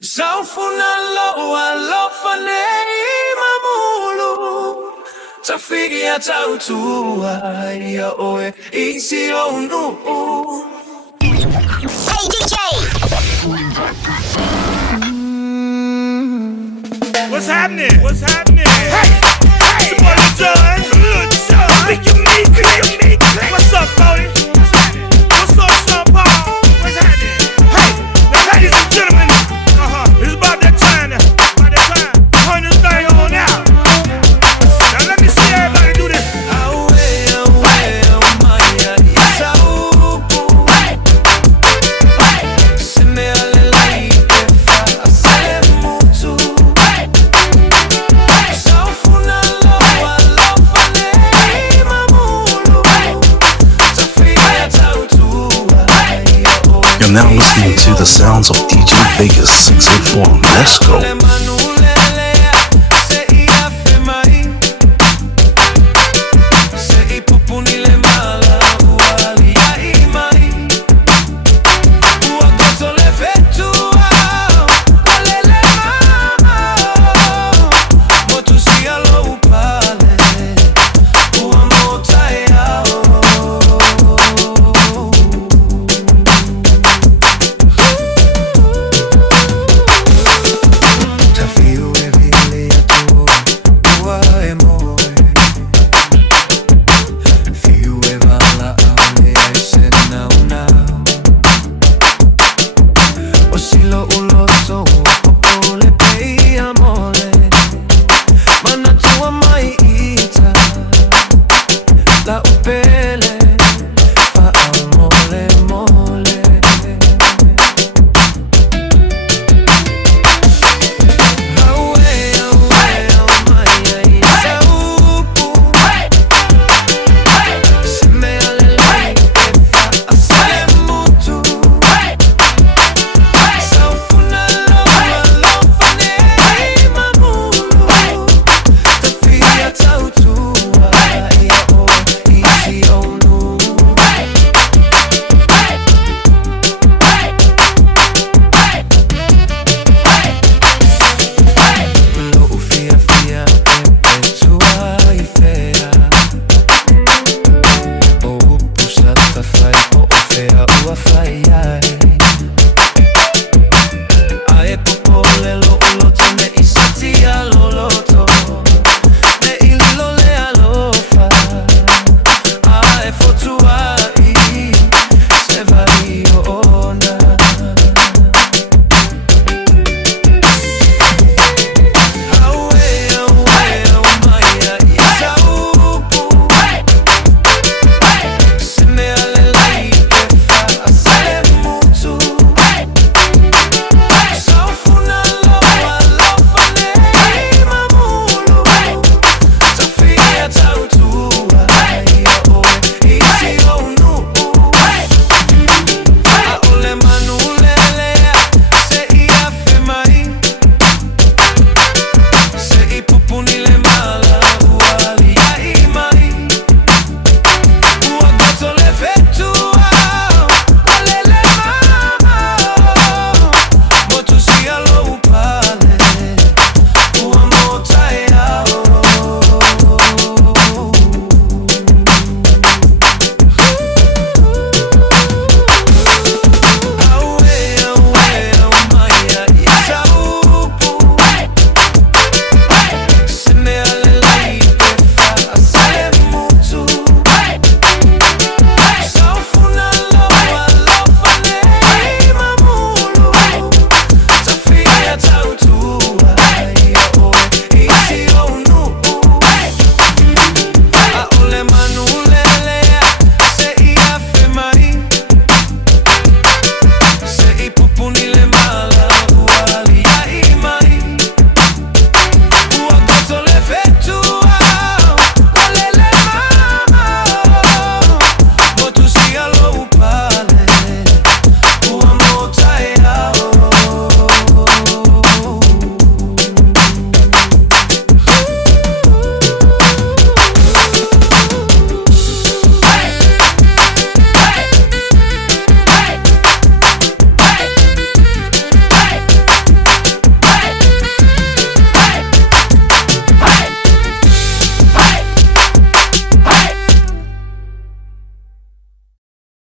Zawfuna loa lofane mamulu Tafikia tautua ya oe isi onu. Hey DJ! What's happening? What's happening? Hey! It's your boy Lil Jon. Lil Jon. Big Unique. What's up, Brody? What's happening? What's up, Sean Paul? What's happening? Hey! Now, ladies and gentlemen, it's about that time now. About that time. Turn this thing on out. Now let me see everybody do this. You're now listening to the sounds of DJ Vegas 684. Let's go.